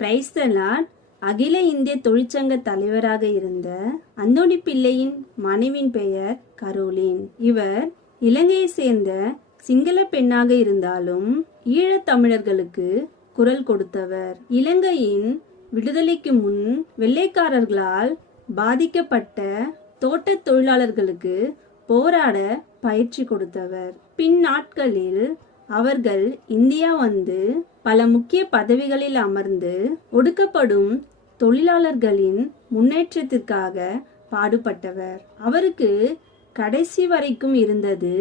Praise the Lord. அகில இந்திய தொழிற்சங்க தலைவராக இருந்த அந்தோணி பிள்ளையின் மனைவின் பெயர் கரோலின். இவர் இலங்கையை சேர்ந்த சிங்கள பெண்ணாக இருந்தாலும் ஈழத் தமிழர்களுக்கு குரல் கொடுத்தவர். இலங்கையின் விடுதலைக்கு முன் வெள்ளைக்காரர்களால் பாதிக்கப்பட்ட தோட்ட தொழிலாளர்களுக்கு போராட பயிற்சி கொடுத்தவர். பின் நாட்களில் அவர்கள் இந்தியா வந்து பல முக்கிய பதவிகளில் அமர்ந்து ஒடுக்கப்படும் தொழிலாளர்களின் முன்னேற்றத்திற்காக பாடுபட்டவர். அவருக்கு கடைசி வரைக்கும் இருந்தது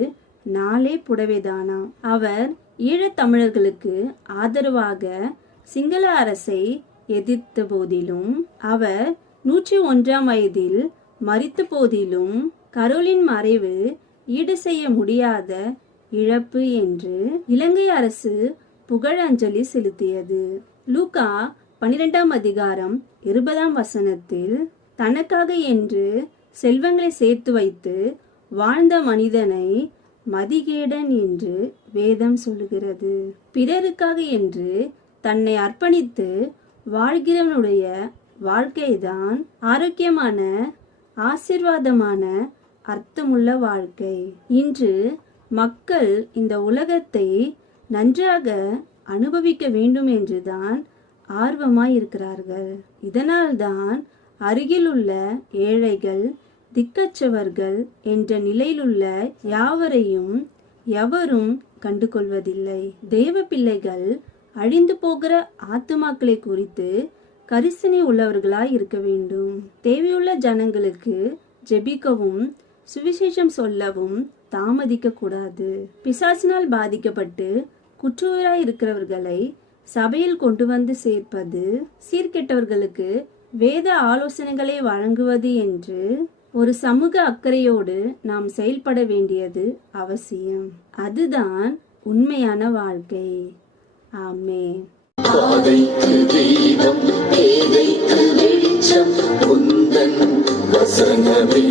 4 புடவைதானா. அவர் ஈழத் தமிழர்களுக்கு ஆதரவாக சிங்கள அரசை எதிர்த்த போதிலும், அவர் 101ஆம் வயதில் மரித்த போதிலும் கரோலின் மறைவு ஈடு செய்ய முடியாத இழப்பு என்று இலங்கை அரசு புகழஞ்சலி செலுத்தியது. லூக்கா 12ஆம் அதிகாரம் 20ஆம் வசனத்தில் தனக்காக என்று செல்வங்களை சேர்த்து வைத்து வாழ்ந்த மனிதனை மதிகேடன் என்று வேதம் சொல்லுகிறது. பிறருக்காக என்று தன்னை அர்ப்பணித்து வாழ்கிறவனுடைய வாழ்க்கைதான் ஆரோக்கியமான, ஆசீர்வாதமான, அர்த்தமுள்ள வாழ்க்கை. இன்று மக்கள் இந்த உலகத்தை நன்றாக அனுபவிக்க வேண்டும் என்றுதான் ஆர்வமாய் இருக்கிறார்கள். இதனால்தான் அருகிலுள்ள ஏழைகள், திக்கற்றவர்கள் என்ற நிலையிலுள்ள யாவரையும் எவரும் கண்டுகொள்வதில்லை. தேவ பிள்ளைகள் அழிந்து போகிற ஆத்துமாக்களை குறித்து கரிசனை உள்ளவர்களாய் இருக்க வேண்டும். தேவையுள்ள ஜனங்களுக்கு ஜெபிக்கவும் சுவிசேஷம் சொல்லவும் தாமதிக்க கூடாது. பிசாசினால் பாதிக்கப்பட்டு குற்றவாளியாய் இருக்கிறவர்களை சபையில் கொண்டு வந்து சேர்ப்பது, சீர்கெட்டவர்களுக்கு வேத ஆலோசனைகளை வழங்குவது என்று ஒரு சமூக அக்கறையோடு நாம் செயல்பட வேண்டியது அவசியம். அதுதான் உண்மையான வாழ்க்கை. ஆமென். பாதைக்கு தீபம், பேதைக்கு வெளிச்சம், உந்தன் வசனமே.